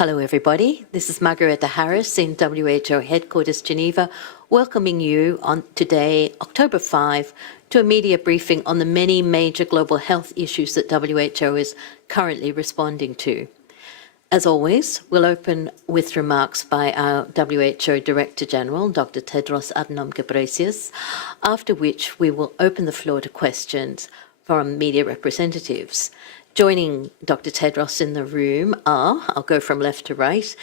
Hello, everybody. This is Margareta Harris in WHO Headquarters, Geneva, welcoming you on today, October 5, to a media briefing on the many major global health issues that WHO is currently responding to. As always, we'll open with remarks by our WHO Director General, Dr. Tedros Adhanom Ghebreyesus, after which we will open the floor to questions from media representatives. Joining Dr. Tedros in the room are, I'll go from left to right,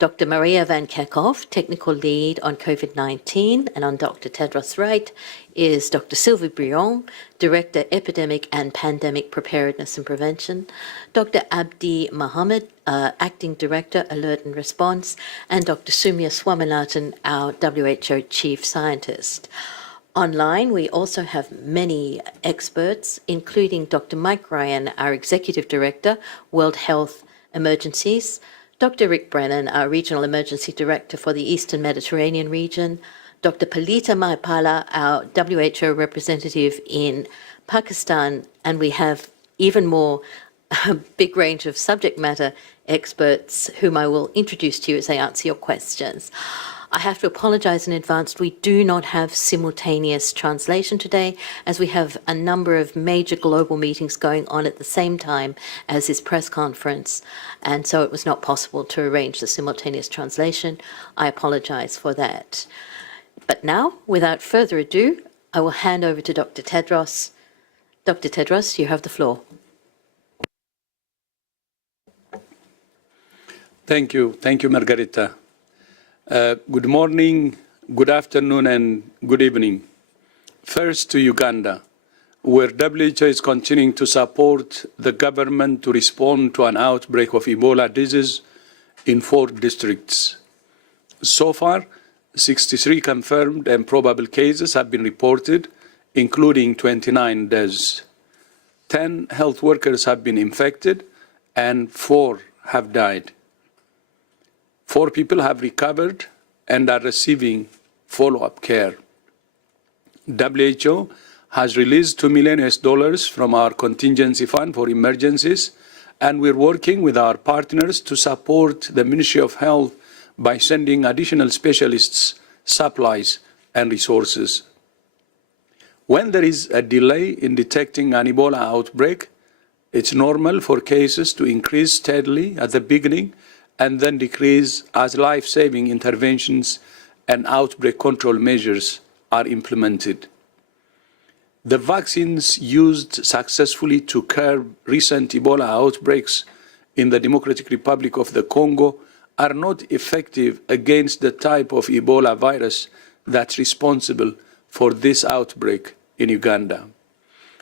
Dr. Maria Van Kerkhove, Technical Lead on COVID-19, and on Dr. Tedros' right is Dr. Sylvie Briand, Director, Epidemic and Pandemic Preparedness and Prevention, Dr. Abdi Mohammed, Acting Director, Alert and Response, and Dr. Soumya Swaminathan, our WHO Chief Scientist. Online, we also have many experts, including Dr. Mike Ryan, our Executive Director, World Health Emergencies, Dr. Rick Brennan, our Regional Emergency Director for the Eastern Mediterranean region, Dr. Palita Mahipala, our WHO representative in Pakistan, and we have even more a big range of subject matter experts whom I will introduce to you as I answer your questions. I have to apologize in advance. We do not have simultaneous translation today, as we have a number of major global meetings going on at the same time as this press conference, and so it was not possible to arrange the simultaneous translation. I apologize for that. But now, without further ado, I will hand over to Dr. Tedros. Dr. Tedros, you have the floor. Thank you, Margareta. Good morning, good afternoon, and good evening. First to Uganda, where WHO is continuing to support the government to respond to an outbreak of Ebola disease in 4 districts. So far, 63 confirmed and probable cases have been reported, including 29 deaths. 10 health workers have been infected, and 4 have died. 4 people have recovered and are receiving follow-up care. WHO has released $2 million from our contingency fund for emergencies, and we're working with our partners to support the Ministry of Health by sending additional specialists, supplies, and resources. When there is a delay in detecting an Ebola outbreak, it's normal for cases to increase steadily at the beginning and then decrease as life-saving interventions and outbreak control measures are implemented. The vaccines used successfully to curb recent Ebola outbreaks in the Democratic Republic of the Congo are not effective against the type of Ebola virus that's responsible for this outbreak in Uganda.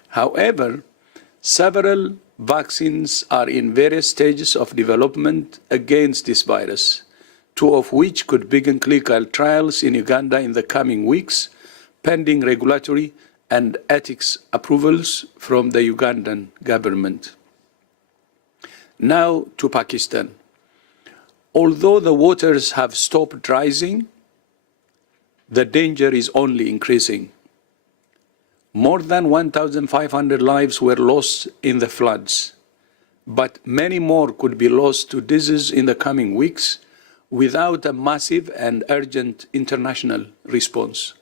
However, several vaccines are in various stages of development against this virus, 2 of which could begin clinical trials in Uganda in the coming weeks, pending regulatory and ethics approvals from the Ugandan government. Now to Pakistan. Although the waters have stopped rising, the danger is only increasing. More than 1,500 lives were lost in the floods, but many more could be lost to disease in the coming weeks without a massive and urgent international response.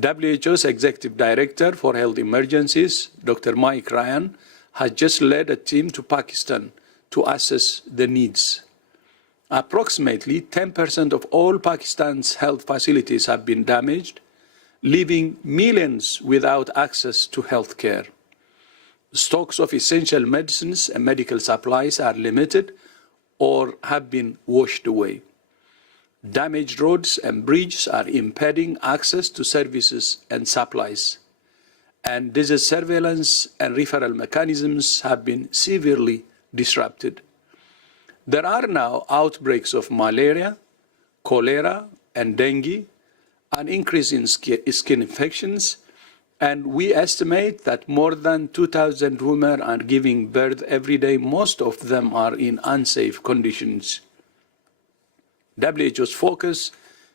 WHO's Executive Director for Health Emergencies, Dr. Mike Ryan, has just led a team to Pakistan to assess the needs. Approximately 10% of all Pakistan's health facilities have been damaged, leaving millions without access to health care. Stocks of essential medicines and medical supplies are limited or have been washed away. Damaged roads and bridges are impeding access to services and supplies. And disease surveillance and referral mechanisms have been severely disrupted. There are now outbreaks of malaria, cholera, and dengue, an increase in skin infections, and we estimate that more than 2,000 women are giving birth every day. Most of them are in unsafe conditions. WHO's focus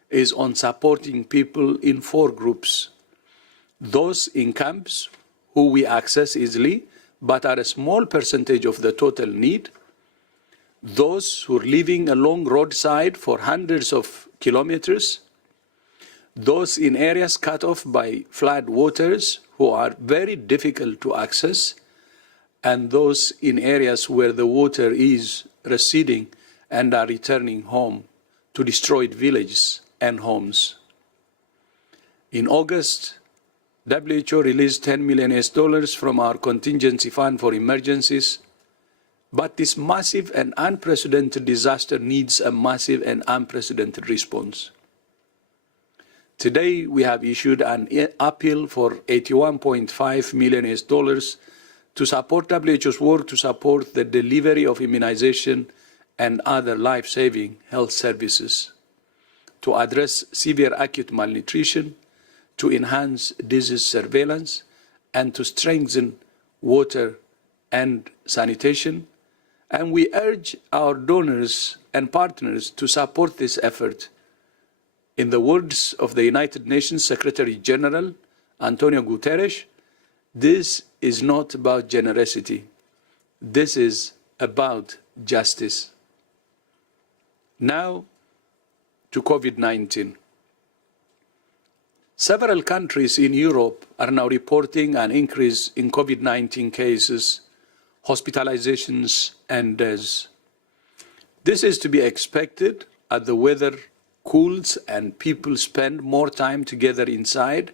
is on supporting people in 4 groups. Those in camps who we access easily, but are a small percentage of the total need. those who are living along roadside for hundreds of kilometers, those in areas cut off by flood waters who are very difficult to access, and those in areas where the water is receding and are returning home to destroyed villages and homes. In August, WHO released $10 million from our contingency fund for emergencies, but this massive and unprecedented disaster needs a massive and unprecedented response. Today, we have issued an appeal for $81.5 million to support WHO's work to support the delivery of immunization and other life-saving health services, to address severe acute malnutrition, to enhance disease surveillance, and to strengthen water and sanitation. And we urge our donors and partners to support this effort. In the words of the United Nations Secretary General, Antonio Guterres, this is not about generosity. This is about justice. Now to COVID-19. Several countries in Europe are now reporting an increase in COVID-19 cases, hospitalizations, and deaths. This is to be expected as the weather cools and people spend more time together inside,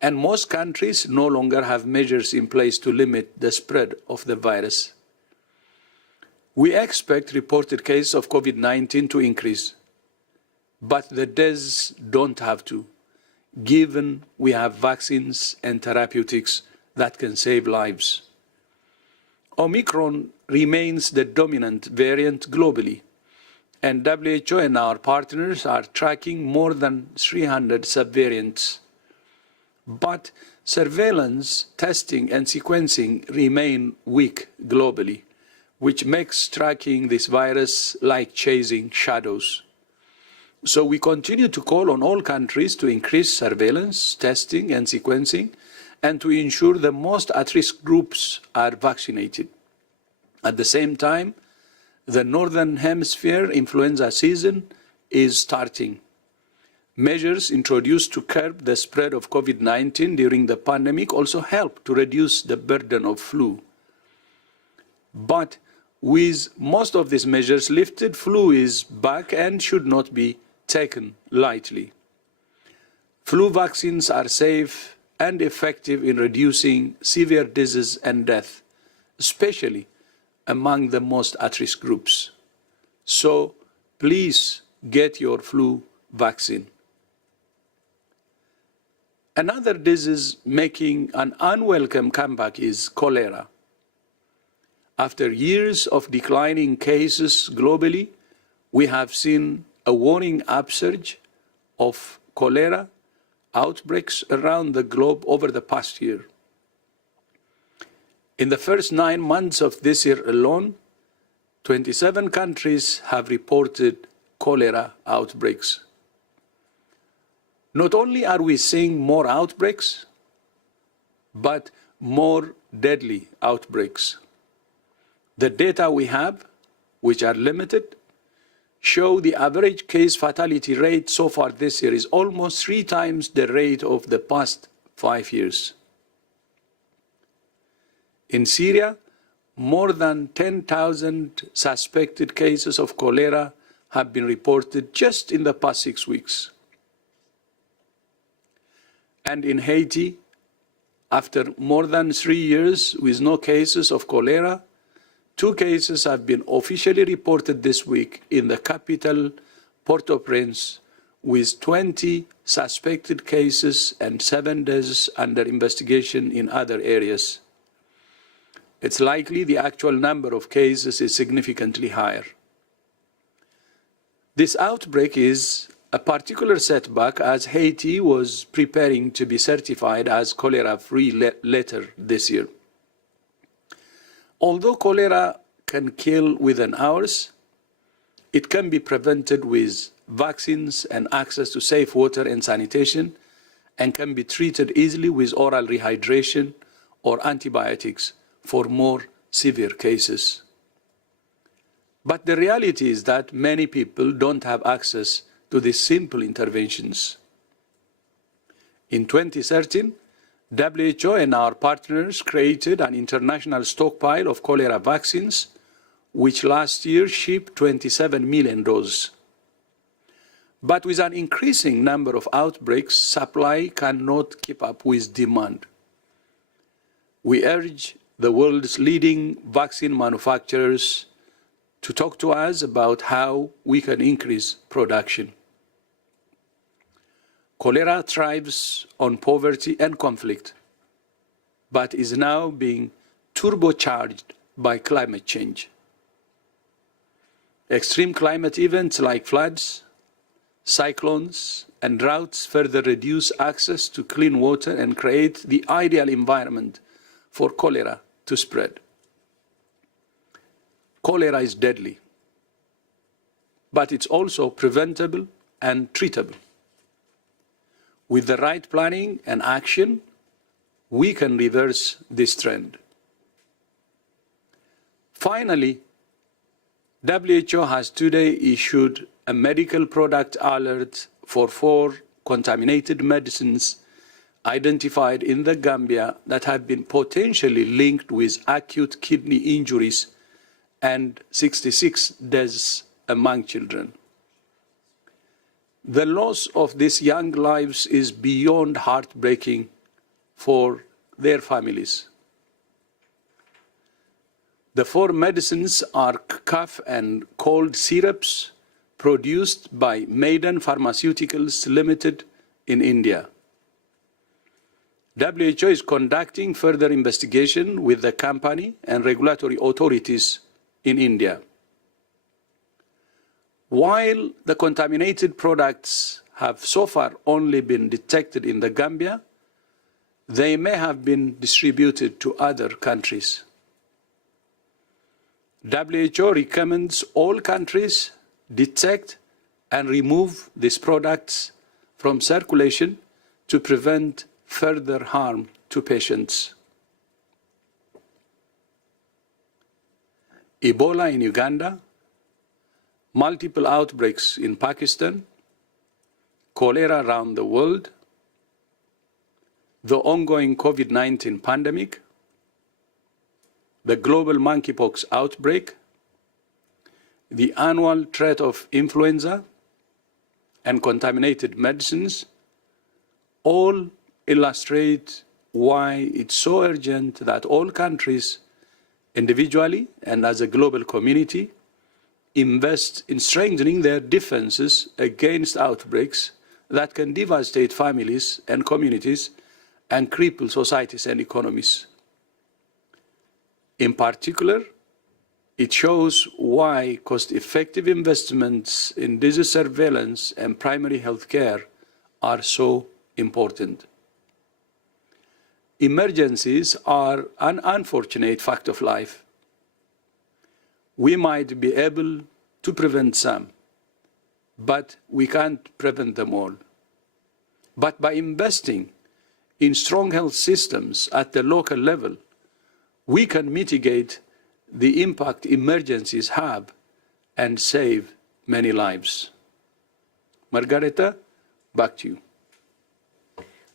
and most countries no longer have measures in place to limit the spread of the virus. We expect reported cases of COVID-19 to increase, but the deaths don't have to, given we have vaccines and therapeutics that can save lives. Omicron remains the dominant variant globally, and WHO and our partners are tracking more than 300 subvariants. But surveillance, testing, and sequencing remain weak globally, which makes tracking this virus like chasing shadows. So we continue to call on all countries to increase surveillance, testing, and sequencing, and to ensure the most at-risk groups are vaccinated. At the same time, the Northern Hemisphere influenza season is starting. Measures introduced to curb the spread of COVID-19 during the pandemic also help to reduce the burden of flu. But with most of these measures lifted, flu is back and should not be taken lightly. Flu vaccines are safe and effective in reducing severe disease and death, especially among the most at-risk groups. So please get your flu vaccine. Another disease making an unwelcome comeback is cholera. After years of declining cases globally, we have seen a worrying upsurge of cholera outbreaks around the globe over the past year. In the first 9 months of this year alone, 27 countries have reported cholera outbreaks. Not only are we seeing more outbreaks, but more deadly outbreaks. The data we have, which are limited, show the average case fatality rate so far this year is almost 3 times the rate of the past 5 years. In Syria, more than 10,000 suspected cases of cholera have been reported just in the past 6 weeks. And in Haiti, after more than 3 years with no cases of cholera, 2 cases have been officially reported this week in the capital, Port-au-Prince, with 20 suspected cases and 7 deaths under investigation in other areas. It's likely the actual number of cases is significantly higher. This outbreak is a particular setback as Haiti was preparing to be certified as cholera-free later this year. Although cholera can kill within hours, it can be prevented with vaccines and access to safe water and sanitation, and can be treated easily with oral rehydration or antibiotics for more severe cases. But the reality is that many people don't have access to these simple interventions. In 2013, WHO and our partners created an international stockpile of cholera vaccines, which last year shipped 27 million doses. But with an increasing number of outbreaks, supply cannot keep up with demand. We urge the world's leading vaccine manufacturers to talk to us about how we can increase production. Cholera thrives on poverty and conflict, but is now being turbocharged by climate change. Extreme climate events like floods, cyclones, and droughts further reduce access to clean water and create the ideal environment for cholera to spread. Cholera is deadly, but it's also preventable and treatable. With the right planning and action, we can reverse this trend. Finally, WHO has today issued a medical product alert for 4 contaminated medicines identified in the Gambia that have been potentially linked with acute kidney injuries and 66 deaths among children. The loss of these young lives is beyond heartbreaking for their families. The 4 medicines are cough and cold syrups produced by Maiden Pharmaceuticals Limited in India. WHO is conducting further investigation with the company and regulatory authorities in India. While the contaminated products have so far only been detected in the Gambia, they may have been distributed to other countries. WHO recommends all countries detect and remove these products from circulation to prevent further harm to patients. Ebola in Uganda, multiple outbreaks in Pakistan, cholera around the world, the ongoing COVID-19 pandemic, the global monkeypox outbreak, the annual threat of influenza, and contaminated medicines all illustrate why it's so urgent that all countries, individually and as a global community, invest in strengthening their defenses against outbreaks that can devastate families and communities and cripple societies and economies. In particular, it shows why cost-effective investments in disease surveillance and primary health care are so important. Emergencies are an unfortunate fact of life. We might be able to prevent some, but we can't prevent them all. But by investing in strong health systems at the local level, we can mitigate the impact emergencies have and save many lives. Margareta, back to you.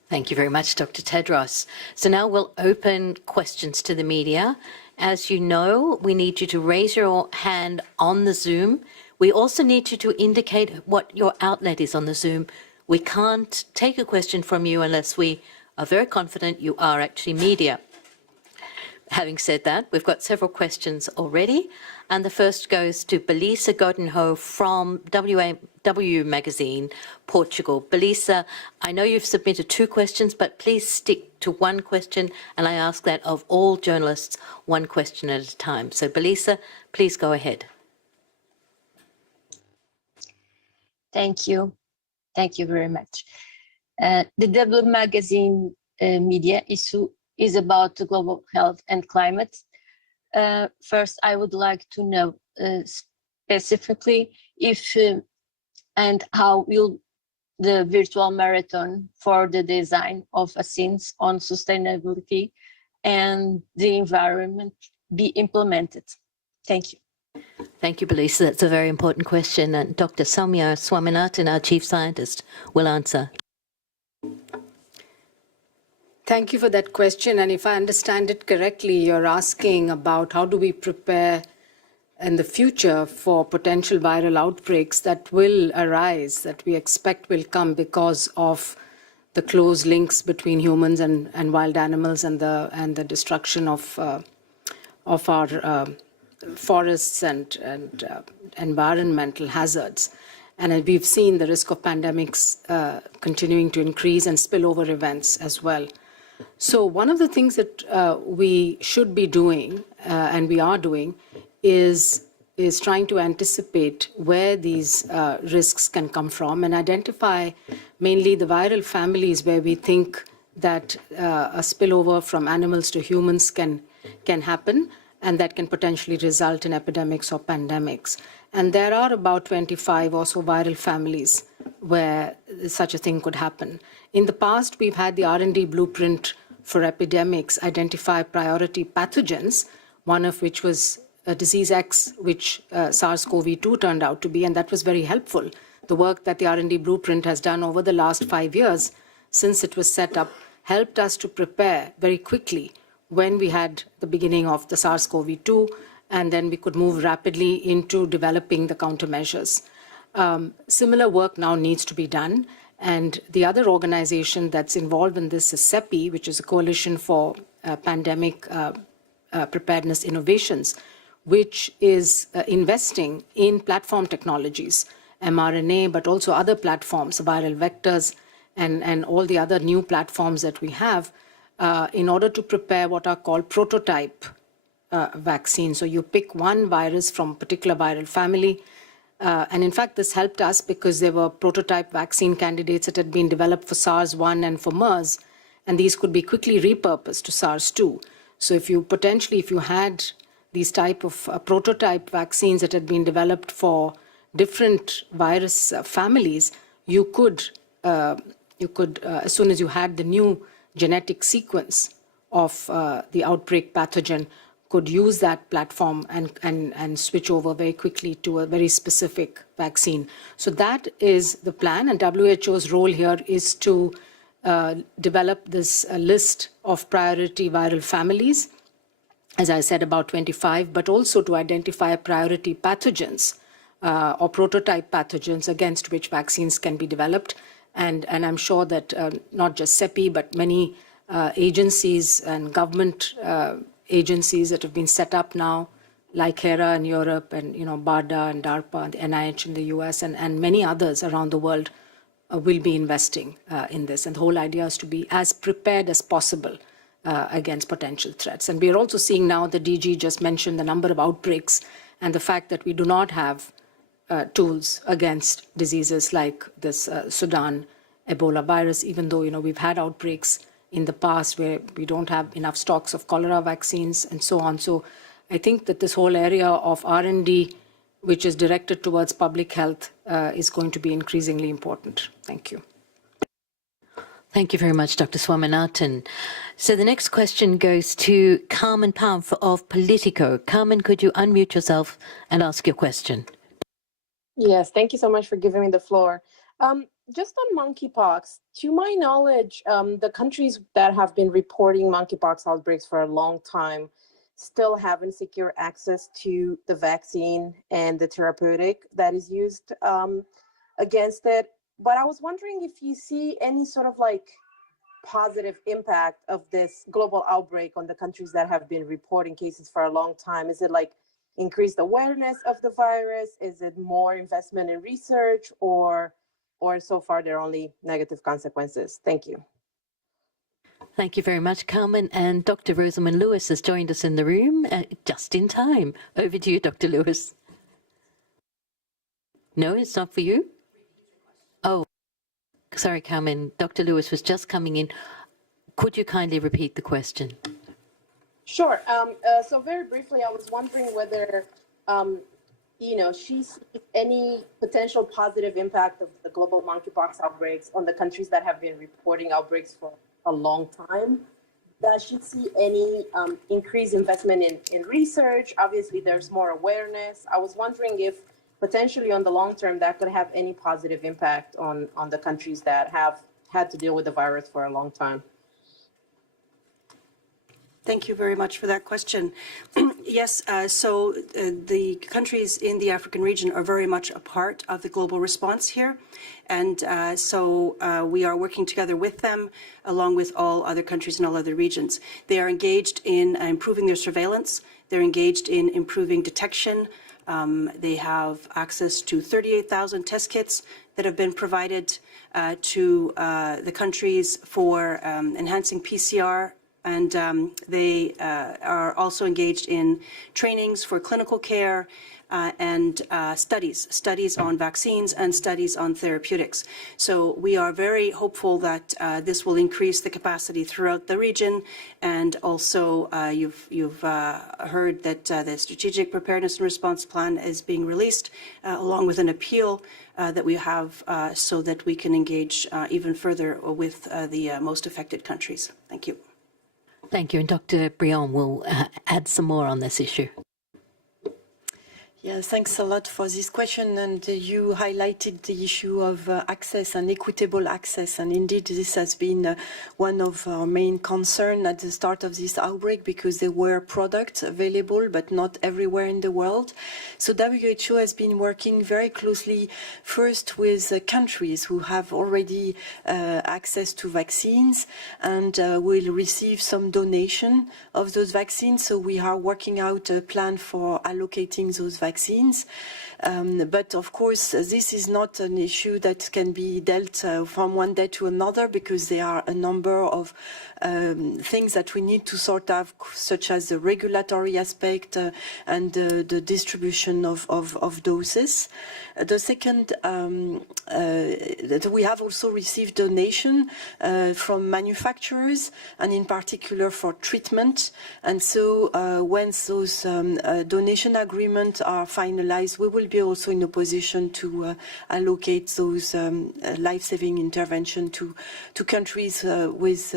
Thank you very much, Dr. Tedros. So now we'll open questions to the media. As you know, we need you to raise your hand on the Zoom. We also need you to indicate what your outlet is on the Zoom. We can't take a question from you unless we are very confident you are actually media. Having said that, we've got several questions already, and the first goes to Belisa Godinho from W Magazine, Portugal. Belisa, I know you've submitted 2 questions, but please stick to 1 question, and I ask that of all journalists, 1 question at a time. So Belisa, please go ahead. Thank you. Thank you very much. The W Magazine media issue is about the global health and climate. First, I would like to know specifically if and how will the virtual marathon for the design of vaccines on sustainability and the environment be implemented? Thank you. Thank you, Belisa. That's a very important question. And Dr. Soumya Swaminathan, our Chief Scientist, will answer. Thank you for that question. And if I understand it correctly, you're asking about how do we prepare in the future for potential viral outbreaks that will arise, that we expect will come because of the close links between humans and wild animals and the destruction of our forests and environmental hazards. And we've seen the risk of pandemics continuing to increase and spillover events as well. So one of the things that we should be doing, and we are doing, is trying to anticipate where these risks can come from and identify mainly the viral families where we think that a spillover from animals to humans can happen, and that can potentially result in epidemics or pandemics. And there are about 25 or so viral families where such a thing could happen. In the past, we've had the R&D blueprint for epidemics identify priority pathogens, one of which was disease X, which SARS-CoV-2 turned out to be, and that was very helpful. The work that the R&D blueprint has done over the last 5 years since it was set up helped us to prepare very quickly when we had the beginning of the SARS-CoV-2, and then we could move rapidly into developing the countermeasures. Similar work now needs to be done, and the other organization that's involved in this is CEPI, which is a Coalition for Pandemic Preparedness Innovations, which is investing in platform technologies, mRNA, but also other platforms, viral vectors, and all the other new platforms that we have, in order to prepare what are called prototype vaccines. So you pick one virus from a particular viral family, and in fact, this helped us because there were prototype vaccine candidates that had been developed for SARS-1 and for MERS, and these could be quickly repurposed to SARS-2. So if you had these type of prototype vaccines that had been developed for different virus families, you could, as soon as you had the new genetic sequence of the outbreak pathogen, could use that platform and switch over very quickly to a very specific vaccine. So that is the plan, and WHO's role here is to develop this list of priority viral families, as I said, about 25, but also to identify priority pathogens or prototype pathogens against which vaccines can be developed. And I'm sure that not just CEPI, but many agencies and government agencies that have been set up now, like HERA in Europe, and BARDA and DARPA and the NIH in the US, and many others around the world will be investing in this. And the whole idea is to be as prepared as possible against potential threats. And we are also seeing now, the DG just mentioned the number of outbreaks and the fact that we do not have tools against diseases like this Sudan Ebola virus, even though we've had outbreaks in the past where we don't have enough stocks of cholera vaccines and so on. So I think that this whole area of R&D, which is directed towards public health, is going to be increasingly important. Thank you. Thank you very much, Dr. Swaminathan. So the next question goes to Carmen Pam of Politico. Carmen, could you unmute yourself and ask your question? Yes, thank you so much for giving me the floor. Just on monkeypox, to my knowledge, the countries that have been reporting monkeypox outbreaks for a long time still haven't secured access to the vaccine and the therapeutic that is used against it. But I was wondering if you see any sort of positive impact of this global outbreak on the countries that have been reporting cases for a long time. Is it increased awareness of the virus? Is it more investment in research, or so far there are only negative consequences? Thank you. Thank you very much, Carmen. And Dr. Rosamund Lewis has joined us in the room just in time. Over to you, Dr. Lewis. No, it's not for you? Oh, sorry, Carmen. Dr. Lewis was just coming in. Could you kindly repeat the question? Sure. So very briefly, I was wondering whether she sees any potential positive impact of the global monkeypox outbreaks on the countries that have been reporting outbreaks for a long time, that should see any increased investment in research. Obviously, there's more awareness. I was wondering if potentially on the long term that could have any positive impact on the countries that have had to deal with the virus for a long time. Thank you very much for that question. Yes, so the countries in the African region are very much a part of the global response here. And so we are working together with them, along with all other countries in all other regions. They are engaged in improving their surveillance. They're engaged in improving detection. They have access to 38,000 test kits that have been provided to the countries for enhancing PCR. And they are also engaged in trainings for clinical care and studies on vaccines and studies on therapeutics. So we are very hopeful that this will increase the capacity throughout the region. And also, you've heard that the Strategic Preparedness and Response Plan is being released, along with an appeal that we have so that we can engage even further with the most affected countries. Thank you. Thank you. And Dr. Briand will add some more on this issue. Yeah, thanks a lot for this question. And you highlighted the issue of access and equitable access. And indeed, this has been one of our main concerns at the start of this outbreak, because there were products available, but not everywhere in the world. So WHO has been working very closely first with countries who have already access to vaccines and will receive some donation of those vaccines. So we are working out a plan for allocating those vaccines. But of course, this is not an issue that can be dealt from one day to another, because there are a number of things that we need to sort out, such as the regulatory aspect and the distribution of doses. The second, we have also received donation from manufacturers, and in particular for treatment. And so once those donation agreements are finalized, we will be also in a position to allocate those life-saving intervention to countries with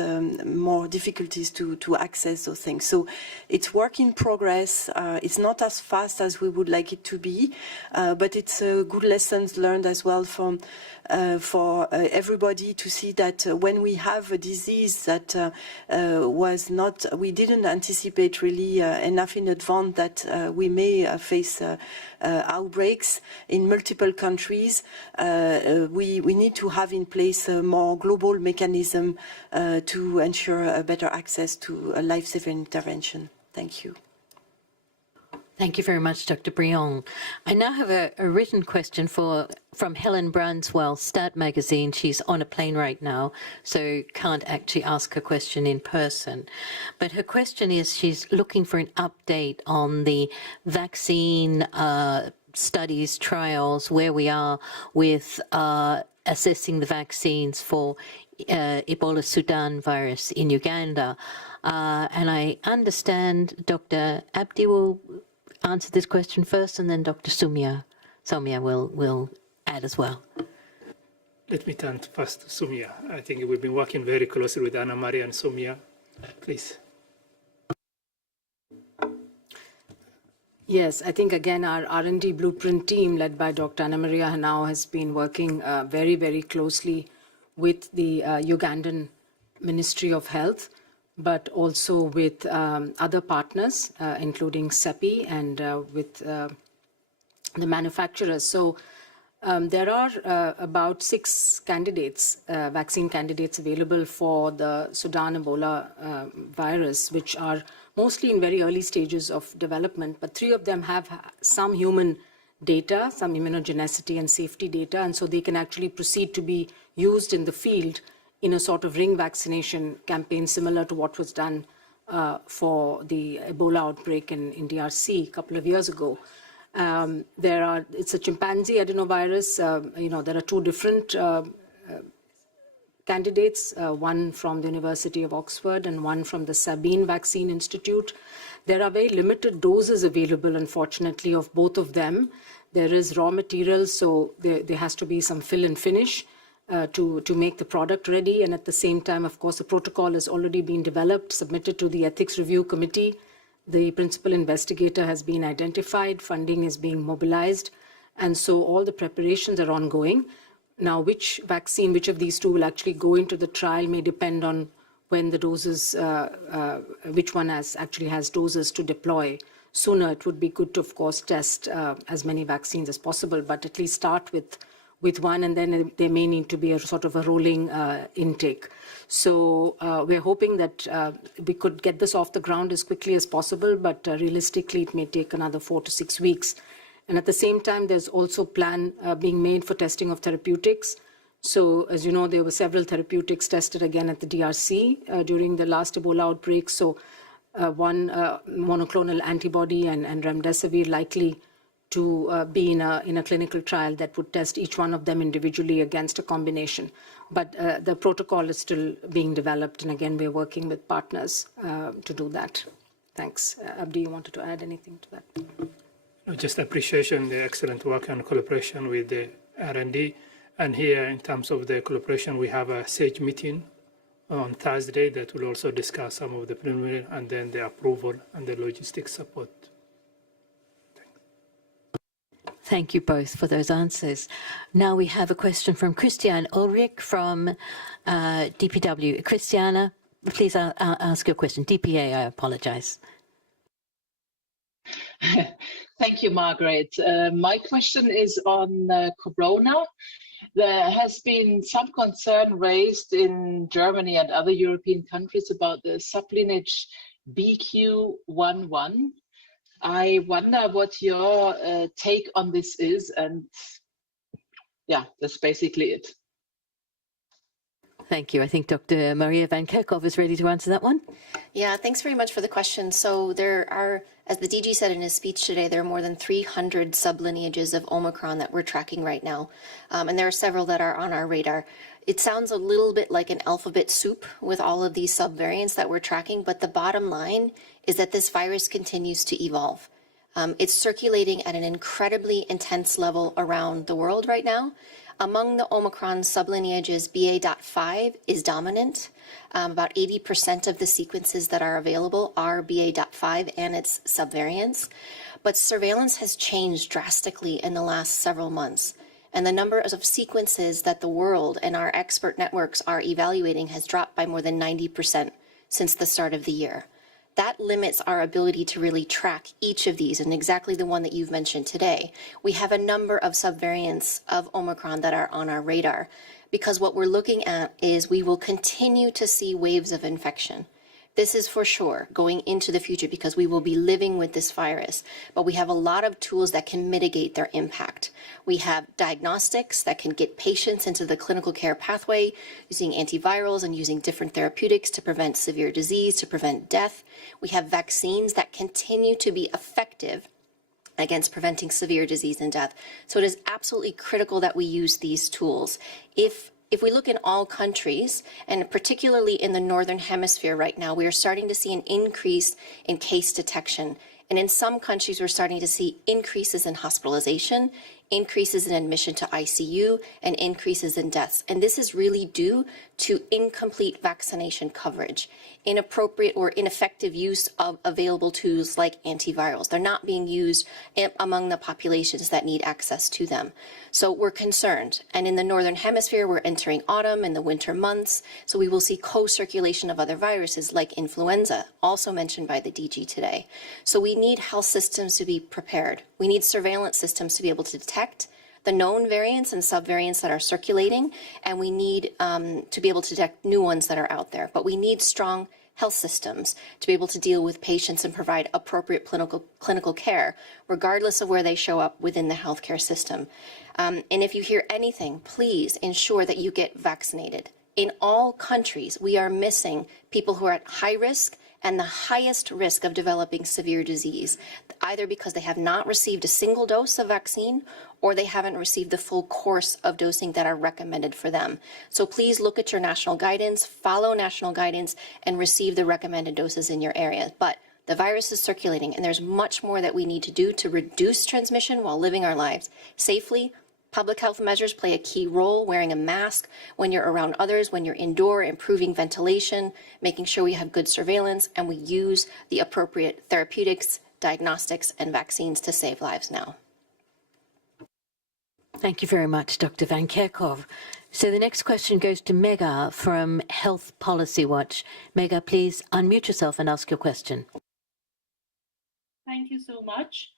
more difficulties to access those things. So it's work in progress. It's not as fast as we would like it to be, but it's good lessons learned as well from for everybody to see that when we have a disease that we didn't anticipate really enough in advance that we may face outbreaks in multiple countries, we need to have in place a more global mechanism to ensure a better access to a life-saving intervention. Thank you. Thank you very much, Dr. Briand. I now have a written question from Helen Brunswell, Stat Magazine. She's on a plane right now, so can't actually ask her question in person. But her question is, she's looking for an update on the vaccine studies, trials, where we are with assessing the vaccines for Ebola Sudan virus in Uganda. And I understand Dr. Abdi will answer this question first, and then Dr. Soumya will add as well. Let me turn first to Soumya. I think we've been working very closely with Anna Maria and Soumya. Please. Yes, I think again our R&D blueprint team led by Dr. Anna Maria Hanau has been working very, very closely with the Ugandan Ministry of Health, but also with other partners, including CEPI and with the manufacturers. So there are about 6 candidates, vaccine candidates available for the Sudan Ebola virus, which are mostly in very early stages of development, but 3 of them have some human data, some immunogenicity and safety data, and so they can actually proceed to be used in the field in a sort of ring vaccination campaign similar to what was done for the Ebola outbreak in DRC a couple of years ago. It's a chimpanzee adenovirus. There are 2 different candidates, one from the University of Oxford and one from the Sabine Vaccine Institute. There are very limited doses available, unfortunately, of both of them. There is raw material, so there has to be some fill and finish. to make the product ready. And at the same time, of course, the protocol has already been developed, submitted to the Ethics Review Committee. The principal investigator has been identified, funding is being mobilized, and so all the preparations are ongoing. Now, which vaccine, which of these two will actually go into the trial may depend on when the doses, which one actually has doses to deploy. Sooner, it would be good to, of course, test as many vaccines as possible, but at least start with one, and then there may need to be a sort of a rolling intake. So we're hoping that we could get this off the ground as quickly as possible, but realistically, it may take another 4 to 6 weeks. And at the same time, there's also a plan being made for testing of therapeutics. So, as you know, there were several therapeutics tested again at the DRC during the last Ebola outbreak. So, one monoclonal antibody and remdesivir likely to be in a clinical trial that would test each one of them individually against a combination. But the protocol is still being developed, and again, we're working with partners to do that. Thanks. Abdi, you wanted to add anything to that? Just appreciation the excellent work and collaboration with the R&D. And here, in terms of the collaboration, we have a SAGE meeting on Thursday that will also discuss some of the preliminary and then the approval and the logistics support. Thank you both for those answers. Now we have a question from Christiane Ulrich from DPW. Christiana, please ask your question. DPA, I apologize. Thank you, Margaret. My question is on corona. There has been some concern raised in Germany and other European countries about the sublineage BQ11. I wonder what your take on this is, and yeah, that's basically it. Thank you. I think Dr. Maria van Kerkhove is ready to answer that one. Yeah, thanks very much for the question. So there are, as the DG said in his speech today, there are more than 300 sublineages of Omicron that we're tracking right now. And there are several that are on our radar. It sounds a little bit like an alphabet soup with all of these subvariants that we're tracking, but the bottom line is that this virus continues to evolve. It's circulating at an incredibly intense level around the world right now. Among the Omicron sublineages, BA.5 is dominant. About 80% of the sequences that are available are BA.5 and its subvariants. But surveillance has changed drastically in the last several months. And the number of sequences that the world and our expert networks are evaluating has dropped by more than 90% since the start of the year. That limits our ability to really track each of these, and exactly the one that you've mentioned today. We have a number of subvariants of Omicron that are on our radar, because what we're looking at is we will continue to see waves of infection. This is for sure going into the future because we will be living with this virus, but we have a lot of tools that can mitigate their impact. We have diagnostics that can get patients into the clinical care pathway using antivirals and using different therapeutics to prevent severe disease, to prevent death. We have vaccines that continue to be effective against preventing severe disease and death. So it is absolutely critical that we use these tools. If we look in all countries, and particularly in the Northern Hemisphere right now, we are starting to see an increase in case detection. And in some countries, we're starting to see increases in hospitalization, increases in admission to ICU, and increases in deaths. And this is really due to incomplete vaccination coverage, inappropriate or ineffective use of available tools like antivirals. They're not being used among the populations that need access to them. So we're concerned. And in the Northern Hemisphere, we're entering autumn and the winter months. So we will see co-circulation of other viruses like influenza, also mentioned by the DG today. So we need health systems to be prepared. We need surveillance systems to be able to detect the known variants and subvariants that are circulating, and we need to be able to detect new ones that are out there. But we need strong health systems to be able to deal with patients and provide appropriate clinical care, regardless of where they show up within the healthcare system. And if you hear anything, please ensure that you get vaccinated. In all countries, we are missing people who are at high risk and the highest risk of developing severe disease, either because they have not received a single dose of vaccine or they haven't received the full course of dosing that are recommended for them. So please look at your national guidance, follow national guidance, and receive the recommended doses in your area. But the virus is circulating, and there's much more that we need to do to reduce transmission while living our lives safely, Public health measures play a key role, wearing a mask when you're around others, when you're indoor, improving ventilation, making sure we have good surveillance, and we use the appropriate therapeutics, diagnostics, and vaccines to save lives now. Thank you very much, Dr. Van Kerkhove. So the next question goes to Mrna from Health Policy Watch. Mrna, please unmute yourself and ask your question. Thank you so much.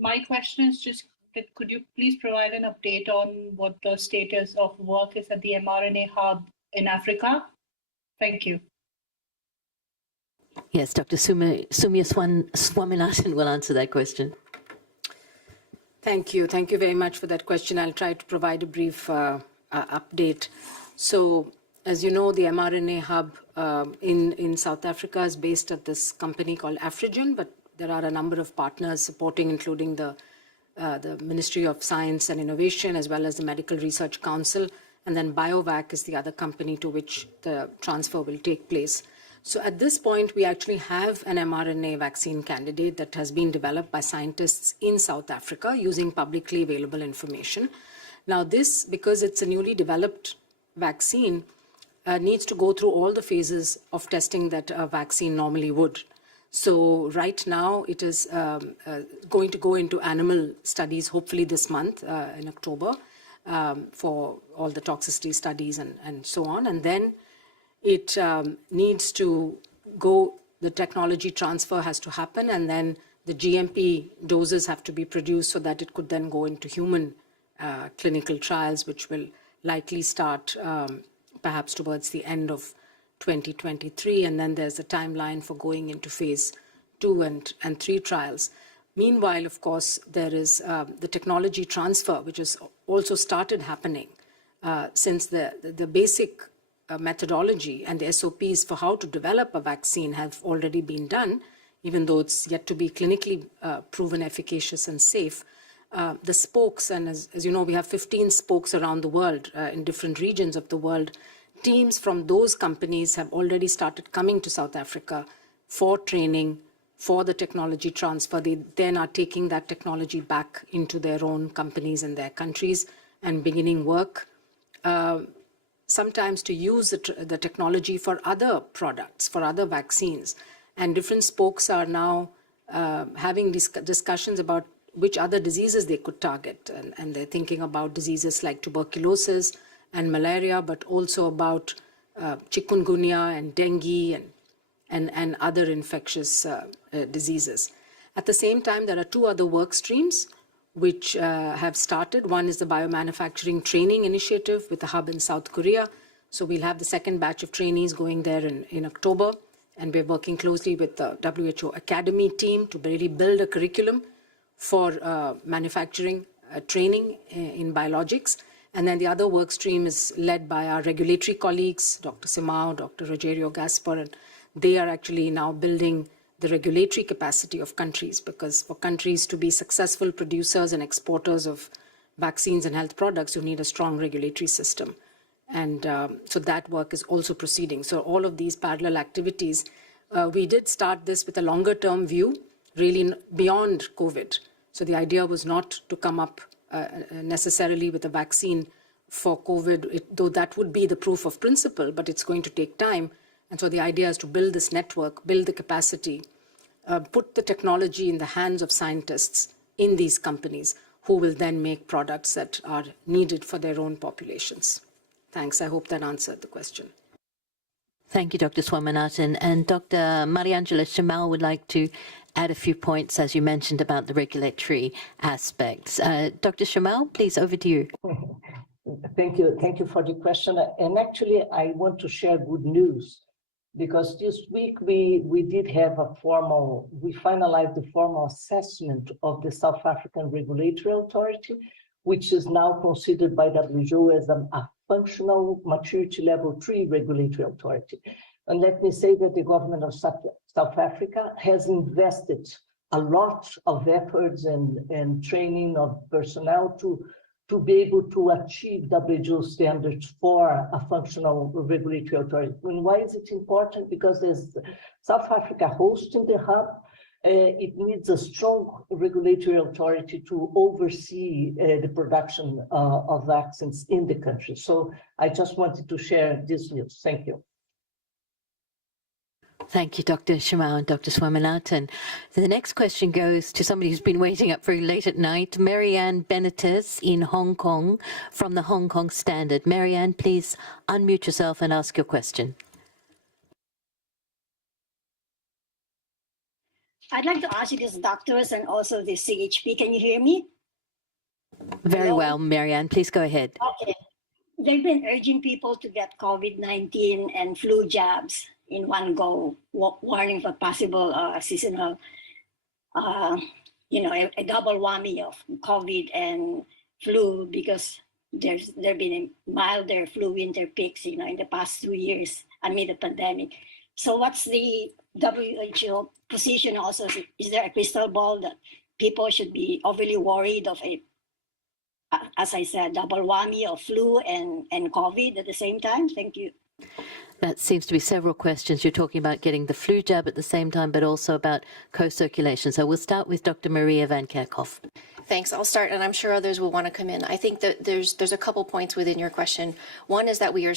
My question is just that could you please provide an update on what the status of work is at the mRNA hub in Africa? Thank you. Yes, Dr. Soumya Swaminathan will answer that question. Thank you. Thank you very much for that question. I'll try to provide a brief update. So, as you know, the mRNA hub in South Africa is based at this company called Afrigen, but there are a number of partners supporting, including the Ministry of Science and Innovation, as well as the Medical Research Council, and then BioVac is the other company to which the transfer will take place. So at this point, we actually have an mRNA vaccine candidate that has been developed by scientists in South Africa using publicly available information. Now this, because it's a newly developed vaccine, needs to go through all the phases of testing that a vaccine normally would. So right now, it is going to go into animal studies, hopefully this month in October, for all the toxicity studies and so on. And then it needs to go, the technology transfer has to happen, and then the GMP doses have to be produced so that it could then go into human clinical trials, which will likely start perhaps towards the end of 2023, and then there's a timeline for going into phase 2 and 3 trials. Meanwhile, of course, there is the technology transfer, which has also started happening since the basic methodology and the SOPs for how to develop a vaccine have already been done, even though it's yet to be clinically proven efficacious and safe. The spokes, and as you know, we have 15 spokes around the world in different regions of the world. Teams from those companies have already started coming to South Africa for training, for the technology transfer. They then are taking that technology back into their own companies and their countries and beginning work. Sometimes to use the technology for other products, for other vaccines. And different spokes are now having discussions about which other diseases they could target. And they're thinking about diseases like tuberculosis and malaria, but also about chikungunya and dengue and other infectious diseases. At the same time, there are 2 other work streams which have started. One is the Biomanufacturing Training Initiative with a hub in South Korea. So we'll have the second batch of trainees going there in October. And we're working closely with the WHO Academy team to really build a curriculum for manufacturing training in biologics. And then the other work stream is led by our regulatory colleagues, Dr. Simao, Dr. Rogerio Gaspar, and they are actually now building the regulatory capacity of countries, because for countries to be successful producers and exporters of vaccines and health products, you need a strong regulatory system. And so that work is also proceeding. So all of these parallel activities, we did start this with a longer term view, really beyond COVID. So the idea was not to come up necessarily with a vaccine for COVID, though that would be the proof of principle, but it's going to take time. And so the idea is to build this network, build the capacity, put the technology in the hands of scientists in these companies who will then make products that are needed for their own populations. Thanks. I hope that answered the question. Thank you, Dr. Swaminathan. And Dr. Mariangela Shamal would like to add a few points, as you mentioned, about the regulatory aspects. Dr. Shamal, please, over to you. Thank you for the question. And actually, I want to share good news, because this week we did have we finalized the formal assessment of the South African Regulatory Authority, which is now considered by WHO as a functional maturity level 3 regulatory authority. And let me say that the government of South Africa has invested a lot of efforts and training of personnel to be able to achieve WHO standards for a functional regulatory authority. And why is it important? Because there's South Africa hosting the hub, it needs a strong regulatory authority to oversee the production of vaccines in the country. So I just wanted to share this news. Thank you. Thank you, Dr. Shimao and Dr. Swaminathan. The next question goes to somebody who's been waiting up very late at night, Marianne Benitez in Hong Kong from the Hong Kong Standard. Marianne, please unmute yourself and ask your question. I'd like to ask you this, doctors, and also the CHP. Can you hear me? Very Hello? well, Marianne. Please go ahead. Okay. They've been urging people to get COVID-19 and flu jabs in one go, warning for possible seasonal, a double whammy of COVID and flu because there been a milder flu winter peaks, in the past 2 years amid the pandemic. So what's the WHO position also? Is there a crystal ball that people should be overly worried of as I said, double whammy of flu and COVID at the same time? Thank you. That seems to be several questions. You're talking about getting the flu jab at the same time, but also about co-circulation. So we'll start with Dr. Maria Van Kerkhoff. Thanks. I'll start, and I'm sure others will want to come in. I think that there's a couple points within your question. One is that we are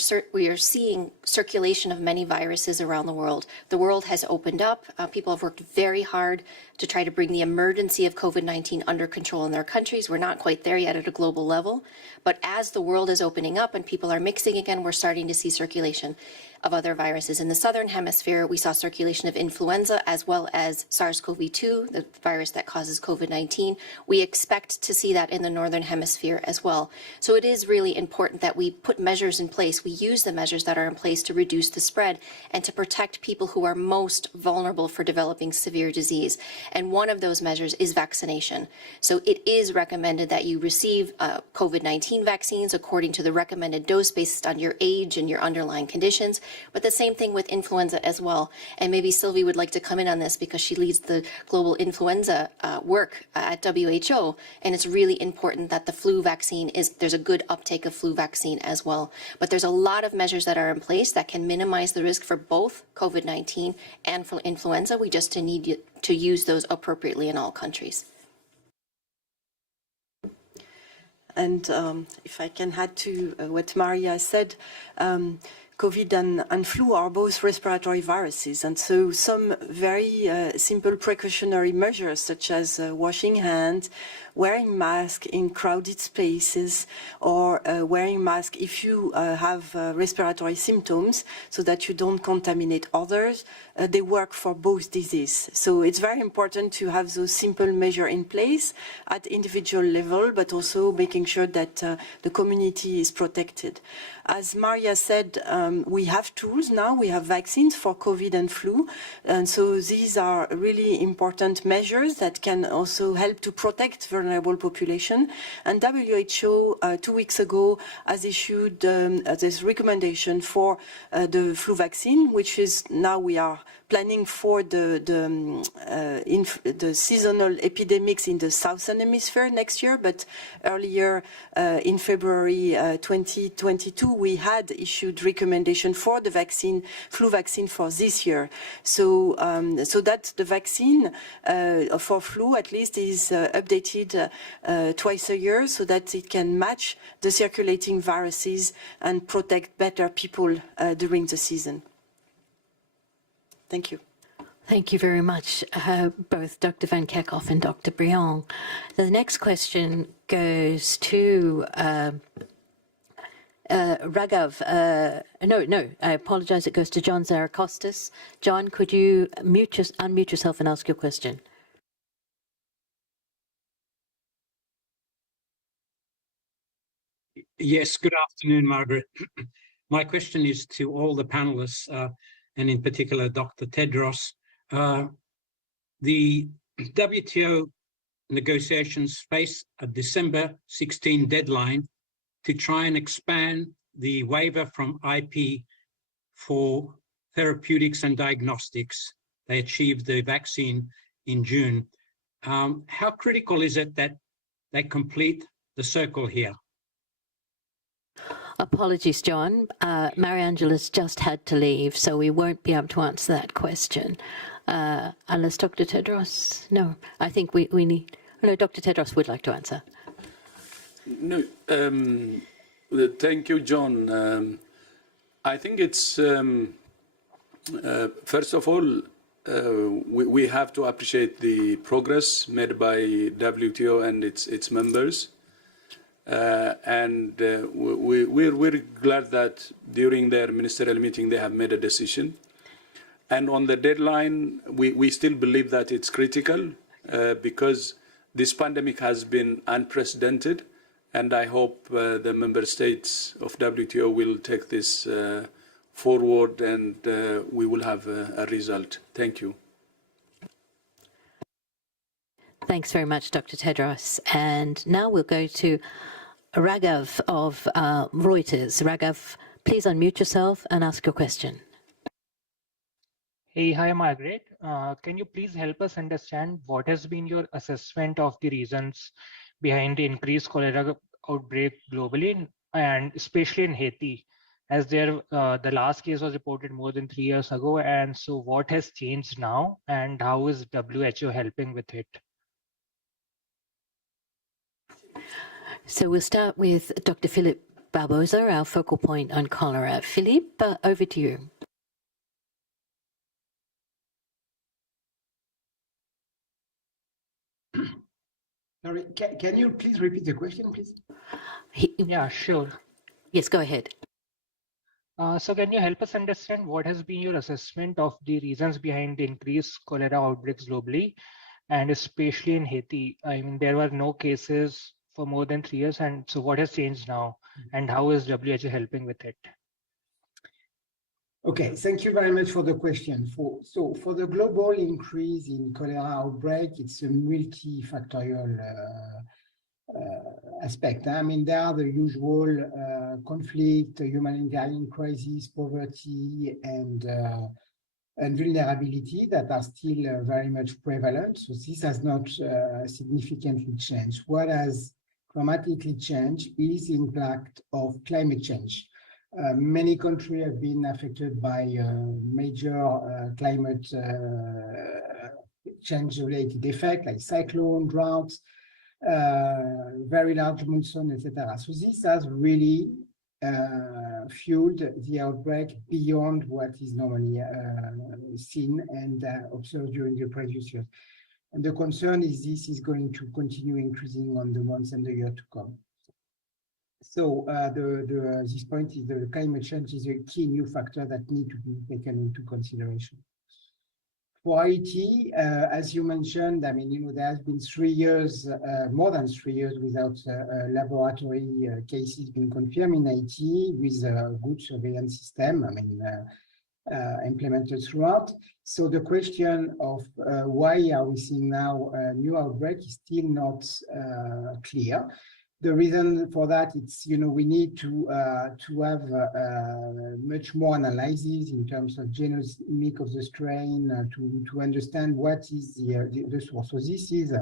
seeing circulation of many viruses around the world. The world has opened up. People have worked very hard to try to bring the emergency of COVID-19 under control in their countries. We're not quite there yet at a global level, but as the world is opening up and people are mixing again, we're starting to see circulation of other viruses. In the Southern Hemisphere, we saw circulation of influenza as well as SARS-CoV-2, the virus that causes COVID-19. We expect to see that in the Northern Hemisphere as well. So it is really important that we put measures in place. We use the measures that are in place to reduce the spread and to protect people who are most vulnerable for developing severe disease. And one of those measures is vaccination. So it is recommended that you receive COVID-19 vaccines according to the recommended dose based on your age and your underlying conditions. But the same thing with influenza as well. And maybe Sylvie would like to come in on this because she leads the global influenza work at WHO. And it's really important that the flu vaccine there's a good uptake of flu vaccine as well. But there's a lot of measures that are in place that can minimize the risk for both COVID-19 and for influenza. We just need to use those appropriately in all countries. And if I can add to what Maria said, COVID and flu are both respiratory viruses, and so some very simple precautionary measures such as washing hands, wearing masks in crowded spaces, or wearing masks if you have respiratory symptoms so that you don't contaminate others, they work for both diseases. So it's very important to have those simple measures in place at individual level, but also making sure that the community is protected. As Maria said, we have tools now, we have vaccines for COVID and flu, and so these are really important measures that can also help to protect vulnerable population. And WHO 2 weeks ago has issued this recommendation for the flu vaccine, which is now we are planning for the seasonal epidemics in the Southern Hemisphere next year, but earlier in February 2022, we had issued recommendation for the flu vaccine for this year. So, so that the vaccine for flu at least is updated twice a year so that it can match the circulating viruses and protect better people during the season. Thank you. Thank you very much, both Dr. Van Kerkhoff and Dr. Briand. The next question goes to Raghav. No, I apologize. It goes to John Zarakostas. John, could you unmute yourself and ask your question? Yes, good afternoon, Margaret. My question is to all the panelists, and in particular, Dr. Tedros. The WTO negotiations face a December 16 deadline to try and expand the waiver from IP for therapeutics and diagnostics. They achieved the vaccine in June. How critical is it that they complete the circle here? Apologies, John. Mariangela's just had to leave, so we won't be able to answer that question. Unless Dr. Tedros, no, I think we need, no, Dr. Tedros would like to answer. No, thank you, John. I think it's, first of all, we have to appreciate the progress made by WTO and its members. We're glad that during their ministerial meeting they have made a decision. And on the deadline, we still believe that it's critical because this pandemic has been unprecedented. And I hope the member states of WTO will take this forward and we will have a result. Thank you. Thanks very much, Dr. Tedros. And now we'll go to Raghav of Reuters. Raghav, please unmute yourself and ask your question. Hey, hi, Margaret. Can you please help us understand what has been your assessment of the reasons behind the increased cholera outbreak globally and especially in Haiti, as the last case was reported more than 3 years ago? And so what has changed now and how is WHO helping with it? So we'll start with Dr. Philippe Barbosa, our focal point on cholera. Philippe, over to you. Sorry, can you please repeat the question, please? Yeah, sure. Yes, go ahead. So can you help us understand what has been your assessment of the reasons behind the increased cholera outbreaks globally and especially in Haiti? I mean, there were no cases for more than 3 years, and so what has changed now and how is WHO helping with it? Okay, thank you very much for the question. So for the global increase in cholera outbreak, it's a multifactorial aspect. I mean, there are the usual conflict, humanitarian crisis, poverty, and vulnerability that are still very much prevalent. So this has not significantly changed. What has dramatically changed is the impact of climate change. Many countries have been affected by major climate change-related effects like cyclone, droughts, very large monsoon, etc. So this has really fueled the outbreak beyond what is normally seen and observed during the previous years. And the concern is this is going to continue increasing on the months and the year to come. So this point is the climate change is a key new factor that need to be taken into consideration. For Haiti, as you mentioned, I mean, there has been 3 years, more than 3 years without laboratory cases being confirmed in Haiti with a good surveillance system, I mean, implemented throughout. So the question of why are we seeing now a new outbreak is still not clear. The reason for that, it's, we need to have much more analysis in terms of genomic of the strain to understand what is the source. So this is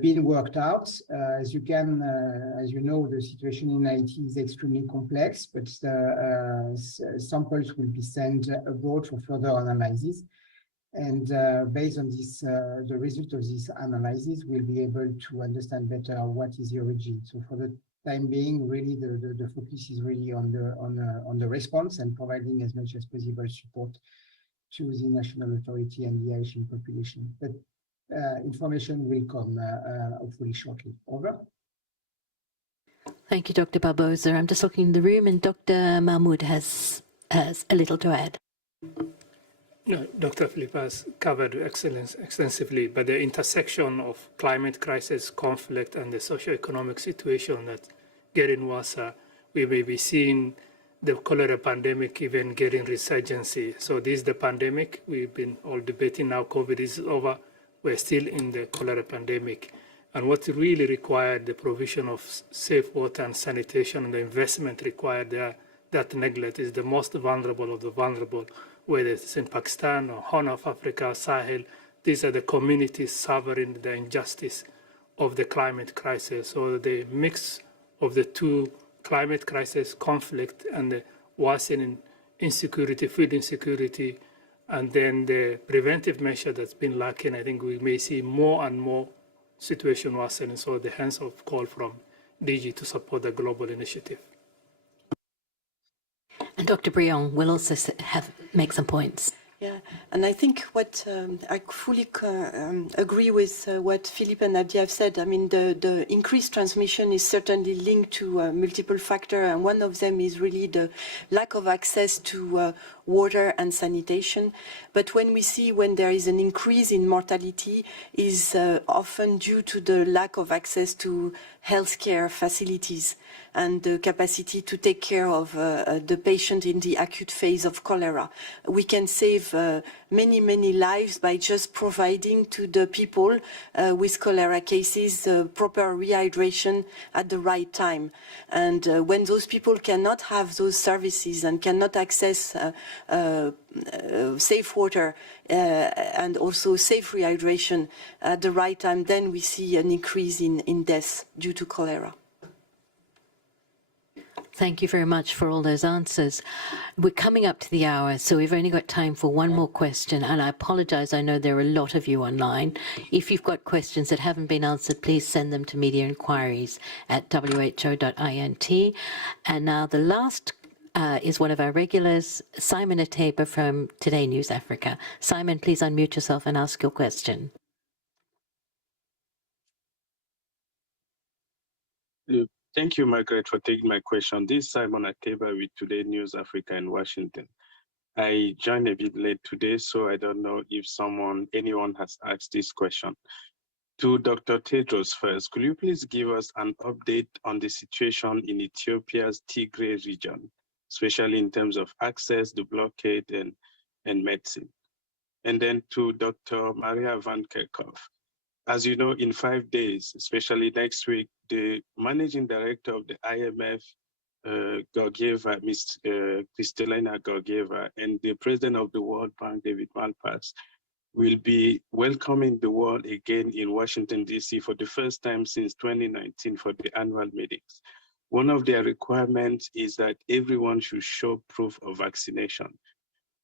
being worked out. As you know, the situation in Haiti is extremely complex, but samples will be sent abroad for further analysis. And based on this, the result of this analysis, we'll be able to understand better what is the origin. So for the time being, really the focus is really on the response and providing as much as possible support to the national authority and the Haitian population. But information will come hopefully shortly. Over. Thank you, Dr. Barbosa. I'm just looking in the room, and Dr. Mahmoud has a little to add. No, Dr. Philippe has covered extensively, but the intersection of climate crisis, conflict, and the socioeconomic situation that's getting worse, we may be seeing the cholera pandemic even getting resurgency. So this is the pandemic. We've been all debating now COVID is over. We're still in the cholera pandemic. And what's really required, the provision of safe water and sanitation and the investment required there, that neglect is the most vulnerable of the vulnerable, whether it's in Pakistan or Horn of Africa, Sahel. These are the communities suffering the injustice of the climate crisis. So the mix of the two, climate crisis, conflict, and the worsening insecurity, food insecurity, And then the preventive measure that's been lacking, I think we may see more and more situation worsening. So the hence of call from DG to support the global initiative. And Dr. Brion will also make some points. Yeah, and I think what I fully agree with what Philippe and Nadia have said. I mean, the increased transmission is certainly linked to multiple factors, and one of them is really the lack of access to water and sanitation. But when we see when there is an increase in mortality is often due to the lack of access to healthcare facilities and the capacity to take care of the patient in the acute phase of cholera. We can save many, many lives by just providing to the people with cholera cases proper rehydration at the right time. And when those people cannot have those services and cannot access safe water and also safe rehydration at the right time, then we see an increase in deaths due to cholera. Thank you very much for all those answers. We're coming up to the hour, so we've only got time for one more question, and I apologize. I know there are a lot of you online. If you've got questions that haven't been answered, please send them to media inquiries at who.int. And now the last is one of our regulars, Simon Ateba from Today News Africa. Simon, please unmute yourself and ask your question. Thank you, Margaret, for taking my question. This is Simon Ateba with Today News Africa in Washington. I joined a bit late today, so I don't know if anyone has asked this question. To Dr. Tedros first, could you please give us an update on the situation in Ethiopia's Tigray region, especially in terms of access, the blockade, and medicine? And then to Dr. Maria Van Kerkhove. As you know, in 5 days, especially next week, the managing director of the IMF, Georgieva, Ms. Kristalina Georgieva, and the president of the World Bank, David Malpass, will be welcoming the world again in Washington, D.C. for the first time since 2019 for the annual meetings. One of their requirements is that everyone should show proof of vaccination.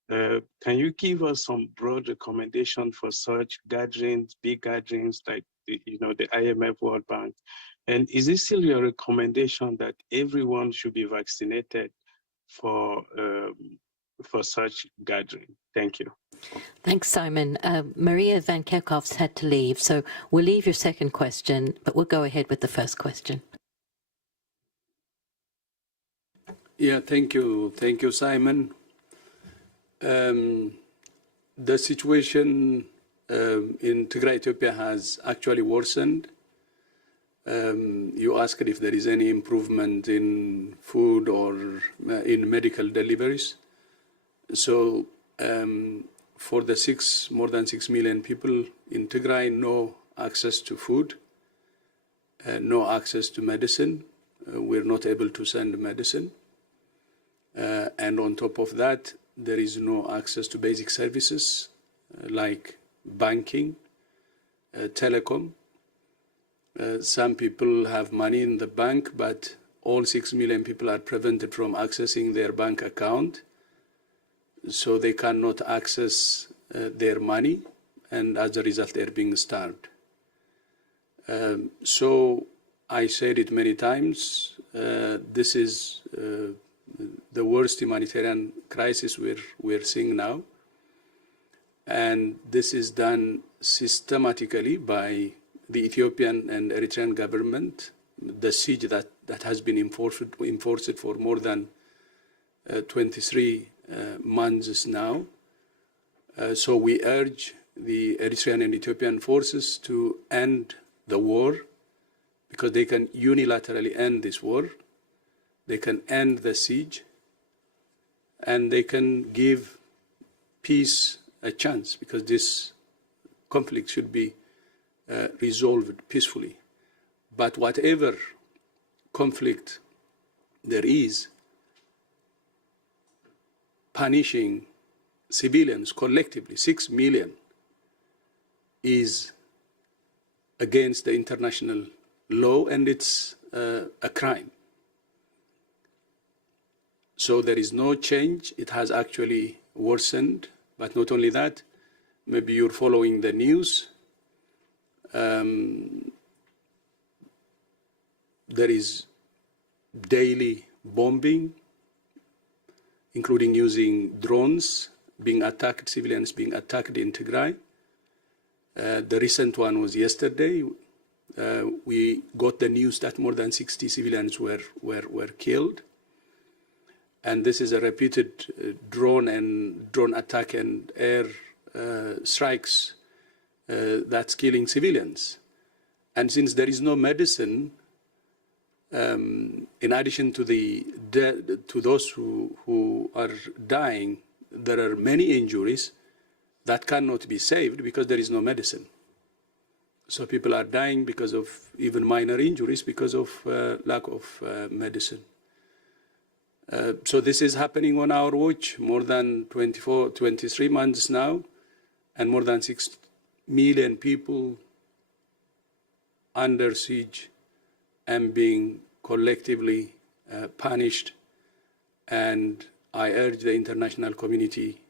Can you give us some broad recommendation for such gatherings, big gatherings like the IMF, World Bank? And is it still your recommendation that everyone should be vaccinated for such gathering? Thank you. Thanks, Simon. Maria Van Kerkhove's had to leave, so we'll leave your second question, but we'll go ahead with the first question. Yeah, thank you. Thank you, Simon. The situation in Tigray, Ethiopia has actually worsened. You asked if there is any improvement in food or in medical deliveries. So for the more than 6 million people in Tigray, no access to food, no access to medicine. We're not able to send medicine. And on top of that, there is no access to basic services like banking, telecom. Some people have money in the bank, but all 6 million people are prevented from accessing their bank account. So they cannot access their money, and as a result, they're being starved. So I said it many times, this is the worst humanitarian crisis we're seeing now. And this is done systematically by the Ethiopian and Eritrean government, the siege that has been enforced for more than 23 months now. So we urge the Eritrean and Ethiopian forces to end the war, because they can unilaterally end this war. They can end the siege, and they can give peace a chance, because this conflict should be resolved peacefully. But whatever conflict there is, punishing civilians collectively, 6 million, is against the international law, and it's a crime. So there is no change. It has actually worsened. But not only that, maybe you're following the news. There is daily bombing, including using drones, being attacked, civilians being attacked in Tigray. The recent one was yesterday. We got the news that more than 60 civilians were killed. And this is a repeated drone attack and air strikes that's killing civilians. And since there is no medicine, in addition to those who are dying, there are many injuries that cannot be saved because there is no medicine. So people are dying because of even minor injuries because of lack of medicine. So this is happening on our watch, more than 23 months now, and more than 6 million people under siege and being collectively punished. And I urge the international community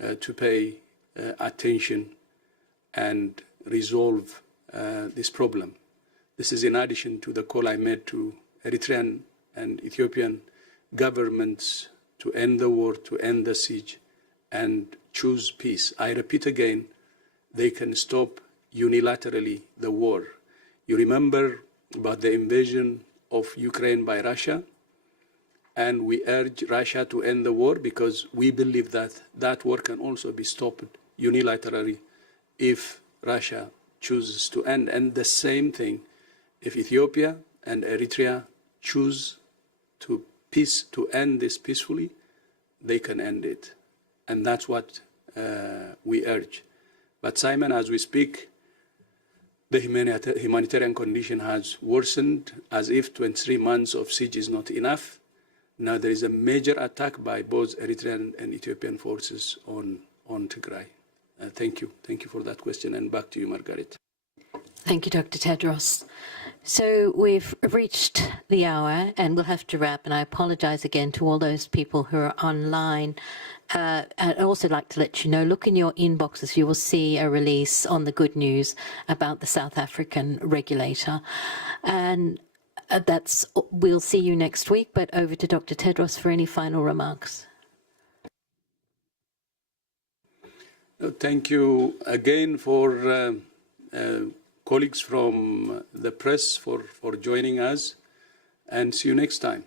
to pay attention and resolve this problem. This is in addition to the call I made to Eritrean and Ethiopian governments to end the war, to end the siege, and choose peace. I repeat again, they can stop unilaterally the war. You remember about the invasion of Ukraine by Russia, and we urge Russia to end the war because we believe that that war can also be stopped unilaterally if Russia chooses to end. And the same thing, if Ethiopia and Eritrea choose to end this peacefully, they can end it. And that's what we urge. But Simon, as we speak, the humanitarian condition has worsened as if 23 months of siege is not enough. Now there is a major attack by both Eritrean and Ethiopian forces on Tigray. Thank you. Thank you for that question. And back to you, Margaret. Thank you, Dr. Tedros. So we've reached the hour and we'll have to wrap. And I apologize again to all those people who are online. I'd also like to let you know, look in your inboxes, you will see a release on the good news about the South African regulator. And we'll see you next week, but over to Dr. Tedros for any final remarks. Thank you again for colleagues from the press for joining us, and see you next time.